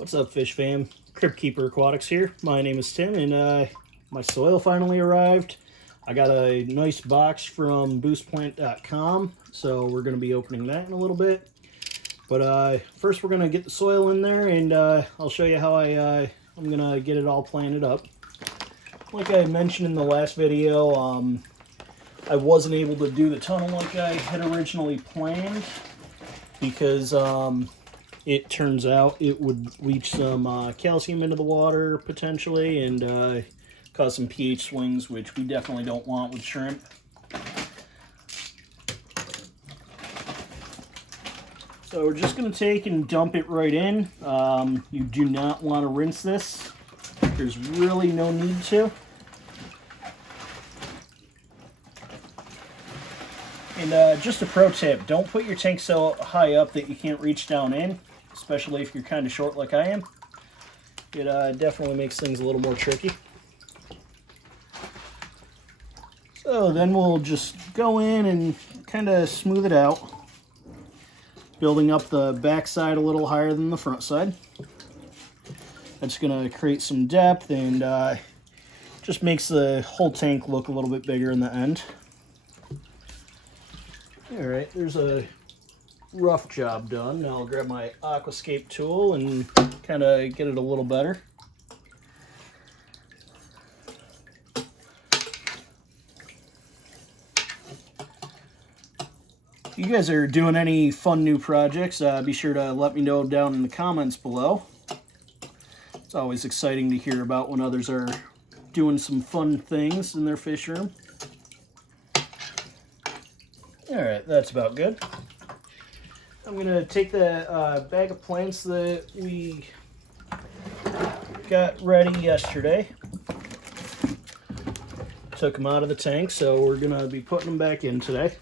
What's up, fish fam? Crypt Keeper Aquatics here. My name is Tim, and my soil finally arrived. I got a nice box from boostplant.com, so we're going to be opening that in a little bit. But first we're going to get the soil in there, and I'll show you how I'm going to get it all planted up. Like I mentioned in the last video, I wasn't able to do the tunnel like I had originally planned because it turns out it would leach some calcium into the water potentially and cause some pH swings, which we definitely don't want with shrimp. So we're just going to take and dump it right in. You do not want to rinse this. There's really no need to. And just a pro tip, don't put your tank so high up that you can't reach down in, especially if you're kind of short like I am. It definitely makes things a little more tricky. So then we'll just go in and kind of smooth it out, building up the back side a little higher than the front side. That's going to create some depth and just makes the whole tank look a little bit bigger in the end. Alright, there's a rough job done. Now I'll grab my aquascape tool and kind of get it a little better. If you guys are doing any fun new projects, be sure to let me know down in the comments below. It's always exciting to hear about when others are doing some fun things in their fish room. Alright, that's about good. I'm going to take the bag of plants that we got ready yesterday. Took them out of the tank, so we're going to be putting them back in today.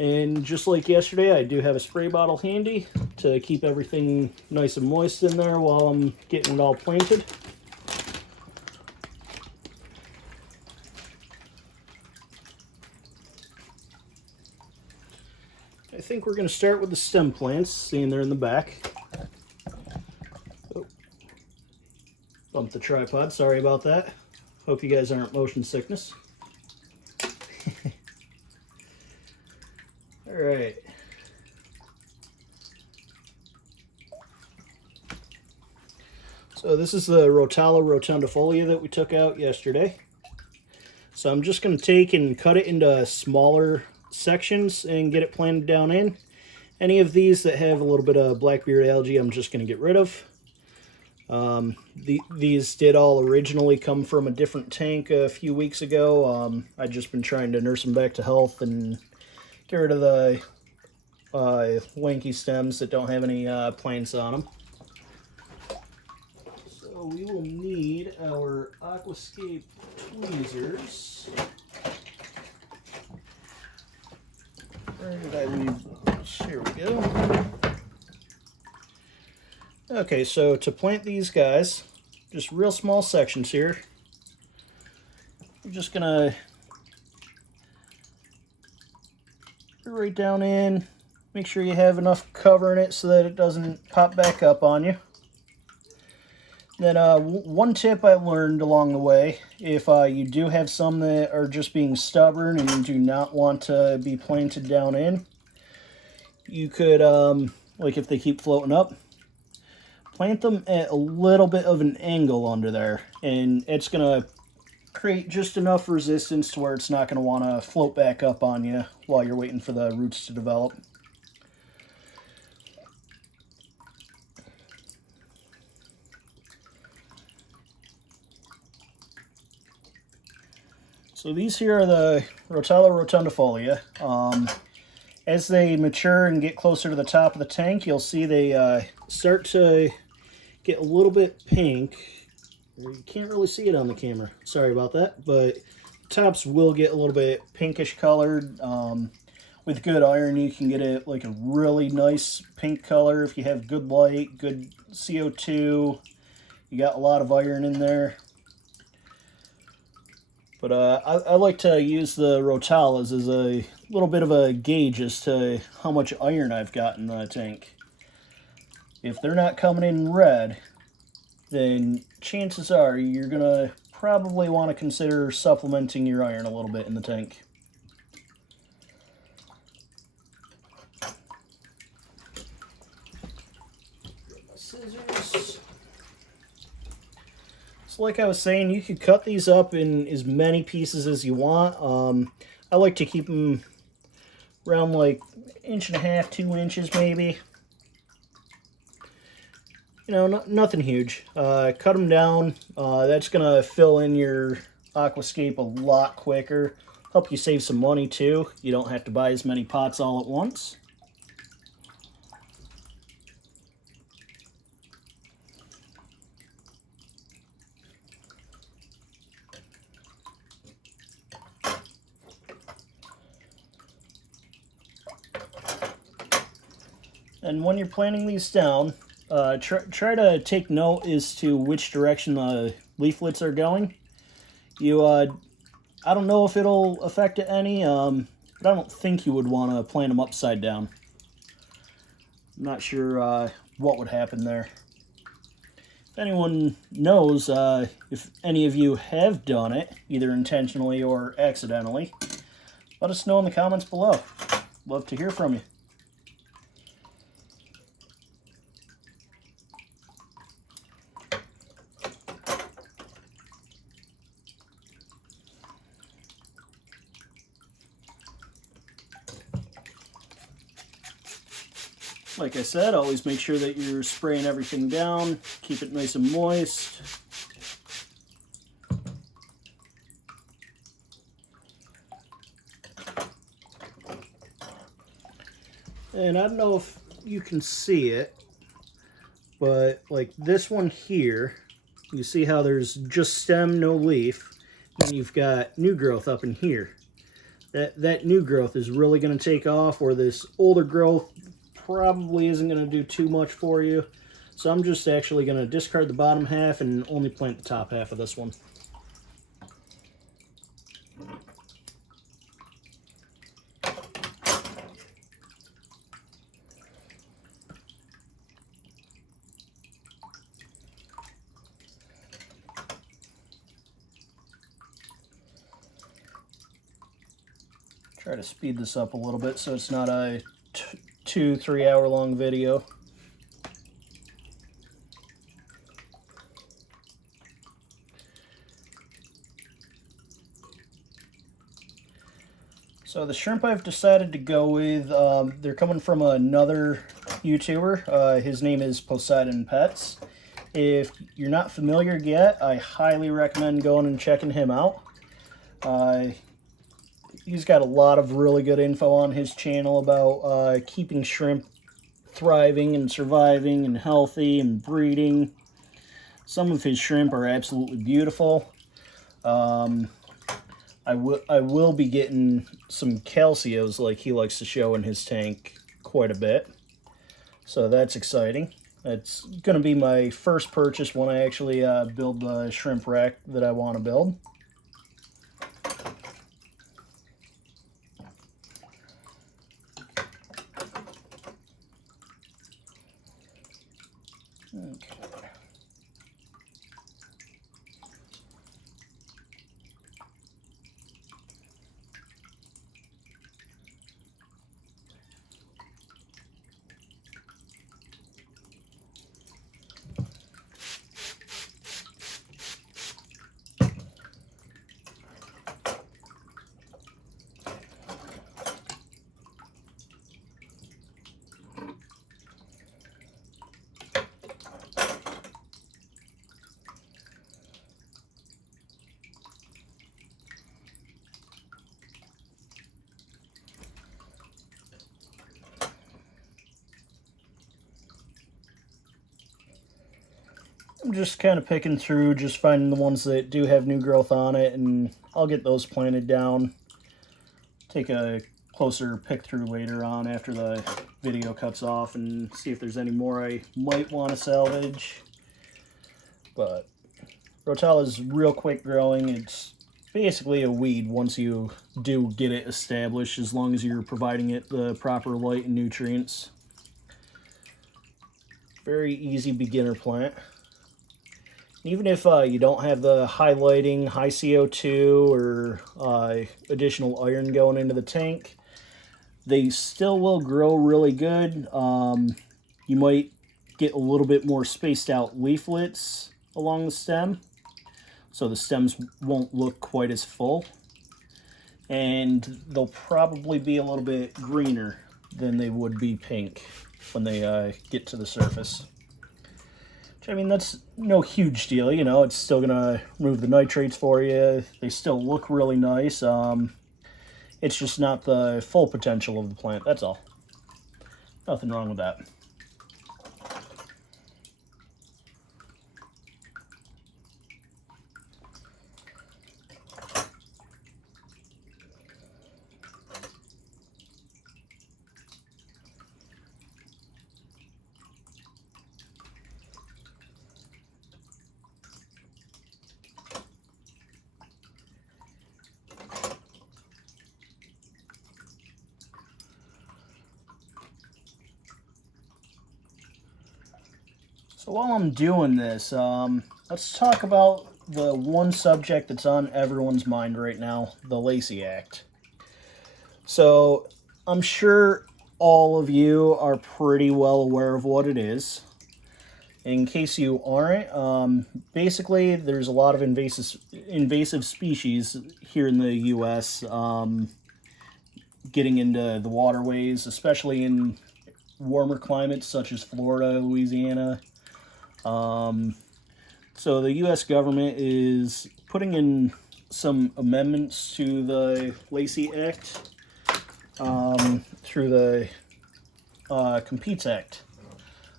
And just like yesterday, I do have a spray bottle handy to keep everything nice and moist in there while I'm getting it all planted. I think we're going to start with the stem plants, seeing they're in the back. Oh, bumped the tripod, sorry about that. Hope you guys aren't motion sickness. Alright. So this is the Rotala Rotundifolia that we took out yesterday. So I'm just going to take and cut it into smaller sections and get it planted down in. Any of these that have a little bit of blackbeard algae, I'm just going to get rid of. These did all originally come from a different tank a few weeks ago. I've just been trying to nurse them back to health and get rid of the lanky stems that don't have any plants on them. So we will need our aquascape tweezers. Where did I leave those? Here we go. Okay, so to plant these guys, just real small sections here. I'm just gonna put it right down in. Make sure you have enough cover in it so that it doesn't pop back up on you. Then one tip I learned along the way, if you do have some that are just being stubborn and you do not want to be planted down in, you could, like if they keep floating up, plant them at a little bit of an angle under there, and it's going to create just enough resistance to where it's not going to want to float back up on you while you're waiting for the roots to develop. So these here are the Rotala Rotundifolia. As they mature and get closer to the top of the tank, you'll see they start to get a little bit pink. You can't really see it on the camera. Sorry about that, but tops will get a little bit pinkish colored. With good iron, you can get it like a really nice pink color if you have good light, good CO2. You got a lot of iron in there. But I like to use the Rotalas as a little bit of a gauge as to how much iron I've got in the tank. if they're not coming in red, then chances are you're going to probably want to consider supplementing your iron a little bit in the tank. Scissors. So like I was saying, you could cut these up in as many pieces as you want. I like to keep them around like 1.5 inches, 2 inches maybe. You know, nothing huge. Cut them down. That's going to fill in your aquascape a lot quicker. Help you save some money too. You don't have to buy as many pots all at once. And when you're planting these down, try to take note as to which direction the leaflets are going. I don't know if it'll affect it any, but I don't think you would want to plant them upside down. I'm not sure what would happen there. If anyone knows, if any of you have done it, either intentionally or accidentally, let us know in the comments below. Love to hear from you. Like I said, always make sure that you're spraying everything down. Keep it nice and moist. And I don't know if you can see it, but like this one here, you see how there's just stem, no leaf, and you've got new growth up in here. That new growth is really going to take off, or this older growth probably isn't going to do too much for you. So I'm just actually going to discard the bottom half and only plant the top half of this one. Try to speed this up a little bit so it's not a 2-3 hour long video. So the shrimp I've decided to go with, they're coming from another YouTuber. His name is Poseidon Pets. If you're not familiar yet, I highly recommend going and checking him out. He's got a lot of really good info on his channel about keeping shrimp thriving and surviving and healthy and breeding. Some of his shrimp are absolutely beautiful. I will be getting some calcios like he likes to show in his tank quite a bit. So that's exciting. That's going to be my first purchase when I actually build the shrimp rack that I want to build. Okay. I'm just kind of picking through, just finding the ones that do have new growth on it, and I'll get those planted down. Take a closer pick through later on after the video cuts off and see if there's any more I might want to salvage. But Rotala is real quick growing. It's basically a weed once you do get it established, as long as you're providing it the proper light and nutrients. Very easy beginner plant. Even if you don't have the high lighting, high CO2, or additional iron going into the tank, they still will grow really good. You might get a little bit more spaced out leaflets along the stem, so the stems won't look quite as full. And they'll probably be a little bit greener than they would be pink when they get to the surface. I mean, that's no huge deal, you know, it's still gonna remove the nitrates for you. They still look really nice. It's just not the full potential of the plant, that's all. Nothing wrong with that. So while I'm doing this, let's talk about the one subject that's on everyone's mind right now, the Lacy Act. So I'm sure all of you are pretty well aware of what it is. In case you aren't, basically there's a lot of invasive species here in the U.S. Getting into the waterways, especially in warmer climates such as Florida, Louisiana. So the U.S. government is putting in some amendments to the Lacy Act through the Competes Act.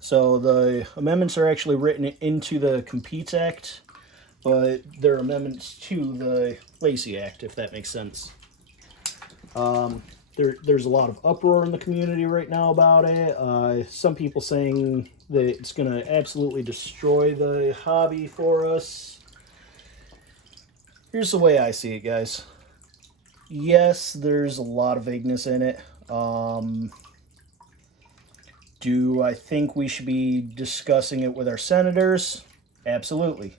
So the amendments are actually written into the Competes Act, but they're amendments to the Lacy Act, if that makes sense. There's a lot of uproar in the community right now about it. Some people saying that it's going to absolutely destroy the hobby for us. Here's the way I see it, guys. Yes, there's a lot of vagueness in it. Do I think we should be discussing it with our senators? Absolutely.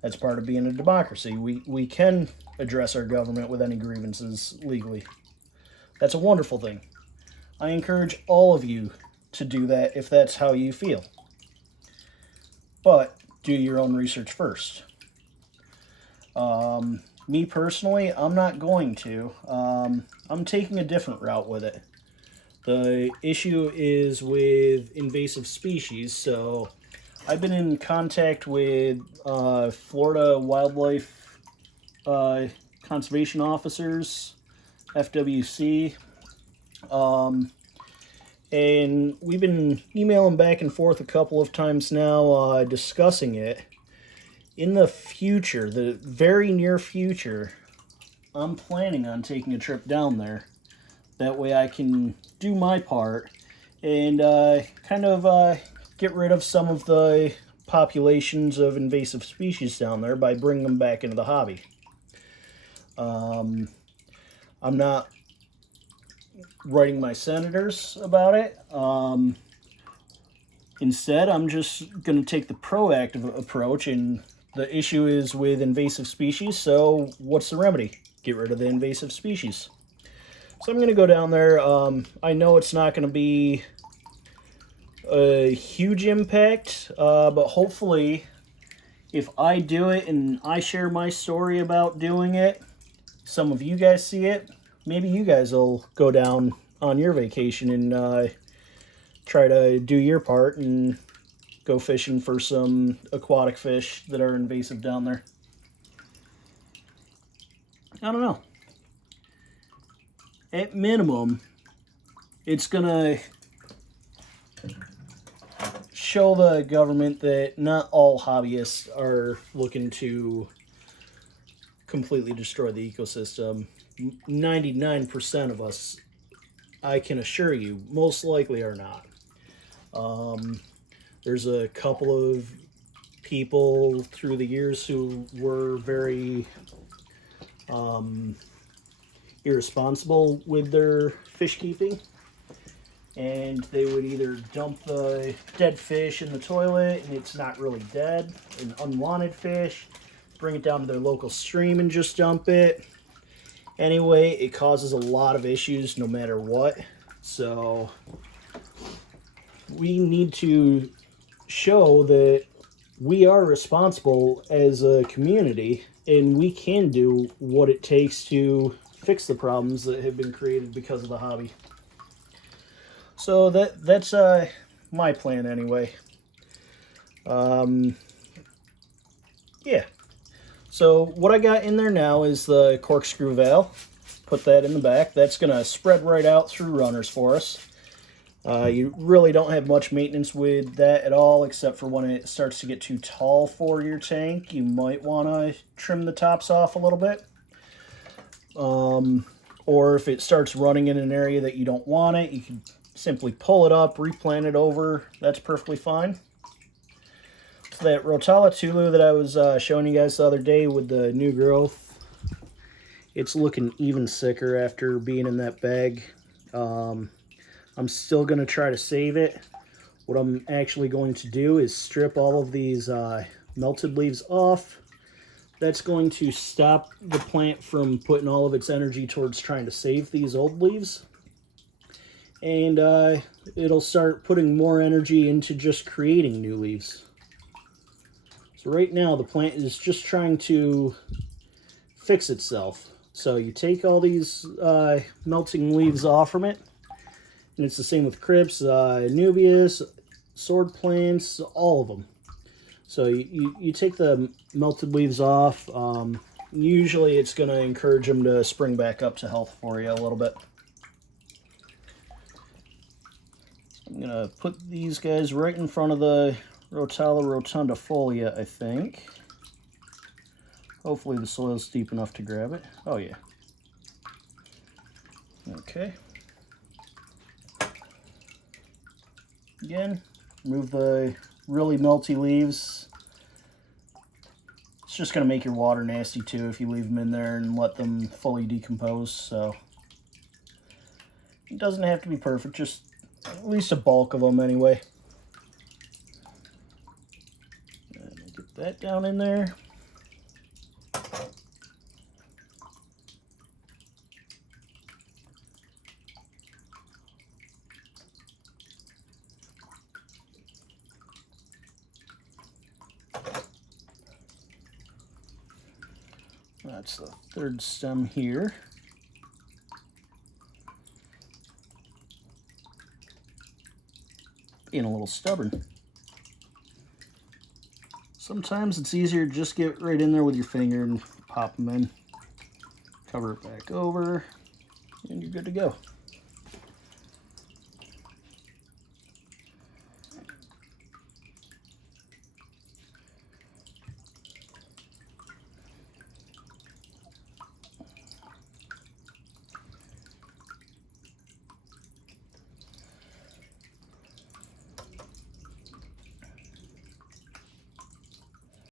That's part of being a democracy. We can address our government with any grievances legally. That's a wonderful thing. I encourage all of you to do that if that's how you feel. But do your own research first. Me personally, I'm not going to. I'm taking a different route with it. The issue is with invasive species, so I've been in contact with Florida Wildlife Conservation Officers, FWC, and we've been emailing back and forth a couple of times now discussing it. In the future, the very near future, I'm planning on taking a trip down there. That way I can do my part and kind of get rid of some of the populations of invasive species down there by bringing them back into the hobby. I'm not writing my senators about it. Instead, I'm just going to take the proactive approach, and the issue is with invasive species, so what's the remedy? Get rid of the invasive species. So I'm going to go down there. I know it's not going to be a huge impact, but hopefully if I do it and I share my story about doing it, some of you guys see it, maybe you guys will go down on your vacation and try to do your part and go fishing for some aquatic fish that are invasive down there. I don't know. At minimum, it's gonna show the government that not all hobbyists are looking to completely destroy the ecosystem. 99% of us, I can assure you, most likely are not. There's a couple of people through the years who were very irresponsible with their fish keeping, and they would either dump the dead fish in the toilet and it's not really dead, an unwanted fish, bring it down to their local stream and just dump it. Anyway, it causes a lot of issues no matter what. So we need to show that we are responsible as a community and we can do what it takes to fix the problems that have been created because of the hobby. So that's my plan anyway. Yeah. So what I got in there now is the corkscrew valve. Put that in the back. That's going to spread right out through runners for us. You really don't have much maintenance with that at all, except for when it starts to get too tall for your tank. You might want to trim the tops off a little bit. Or if it starts running in an area that you don't want it, you can simply pull it up, replant it over. That's perfectly fine. So that Rotala Tulu that I was showing you guys the other day with the new growth, it's looking even sicker after being in that bag. I'm still going to try to save it. What I'm actually going to do is strip all of these melted leaves off. That's going to stop the plant from putting all of its energy towards trying to save these old leaves. And it'll start putting more energy into just creating new leaves. So right now the plant is just trying to fix itself. So you take all these melting leaves off from it. And it's the same with Crips, Nubius, sword plants, all of them. So you take the melted leaves off. Usually it's going to encourage them to spring back up to health for you a little bit. I'm going to put these guys right in front of the Rotala Rotundifolia, I think. Hopefully the soil's deep enough to grab it. Oh yeah. Okay. Again, remove the really melty leaves. It's just going to make your water nasty too if you leave them in there and let them fully decompose. So it doesn't have to be perfect, just at least a bulk of them anyway. And get that down in there. That's the third stem here. Being a little stubborn. Sometimes it's easier to just get right in there with your finger and pop them in. Cover it back over, and you're good to go.